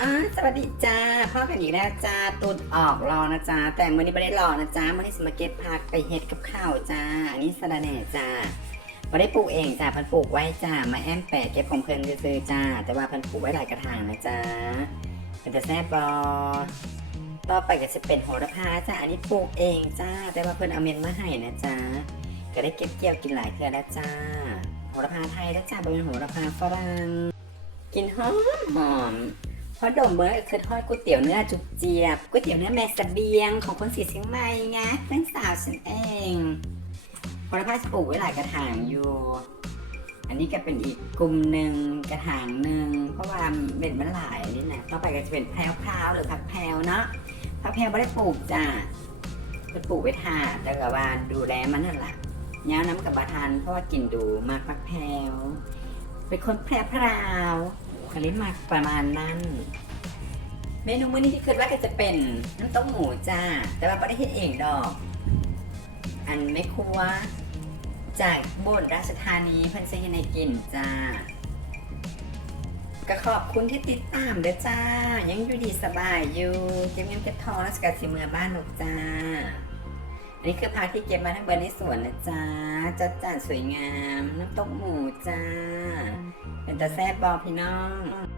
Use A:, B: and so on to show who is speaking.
A: อ่าสวัสดีจ้าพ่อกันอีกแล้วจ้าตุนออกรอนะจ้าแต่มื่อนี้ไม่ได้รอนะจ้ามื่อนี้สมาเก็ตพักไปเฮ็ดกับข้าวจ้าอันนี้สะระแหน่จ้าไม่ได้ปลูกเองจ้าพันปลูกไว้จ้ามาแอมแปะเก็บของเพิ่นซื้อจ้า แต่ว่าพันปลูกไว้หลายกระถางนะจ้าเป็นแต่แซ่บบอต่อไปก็จะเป็นโหระพาจ้าอันนี้ปลูกเองจ้า แต่ว่าเพิ่อนเอาเมนมาให้นะจ้าก็ได้เก็บเกี่ยวกินหลายเทื่อแล้วจ้าโหระพาไทยแล้วจ้าเป็นโหระพาฝรั่งกินหอมหอม เพราะดมเบอร์คือทอดก๋วยเตี๋ยวเนื้อจุกเจี๊ยบก๋วยเตี๋ยวเนื้อแม่สเบียงของคนสีเชียงใหม่ไงเพื่อนสาวฉันเองพลพัสปลูกไว้หลายกระถางอยู่ อันนี้ก็เป็นอีกกลุ่มหนึ่งกระถางหนึ่งเพราะว่าเบ็ดมันหลายนี่นะต่อไปก็จะเป็นแพรวพราวหรือผักแพรวเนาะผักแพรวไม่ได้ปลูกจ้ะจะปลูกไว้ทาแต่ก็ว่าดูแลมันนั่นแหละย้าน้ำกับบาทานเพราะว่ากินดูมากผักแพรวเป็นคนแพรวพราว คลิมาประมาณนั้น เมนูมื้อนี้ที่คิดว่าก็จะเป็นน้ำต้มหมูจ้า แต่ว่าไม่ได้เฮ็ดเองดอก อันไม่ครัว จากโบนราชธานีเพิ่นจะให้ในกินจ้าก็ขอบคุณที่ติดตามเด้อจ้า ยังอยู่ดีสบายอยู่เก็บเงินเก็บทองแล้วสกัดสิเมือบ้านหนกจ้า อันนี้คือพาที่เก็บมาทั้งเบอร์ในสวนนะจ้าจัดจานสวยงาม น้ำตกหมูจ้า ตาแซ่บบอพี่น้อง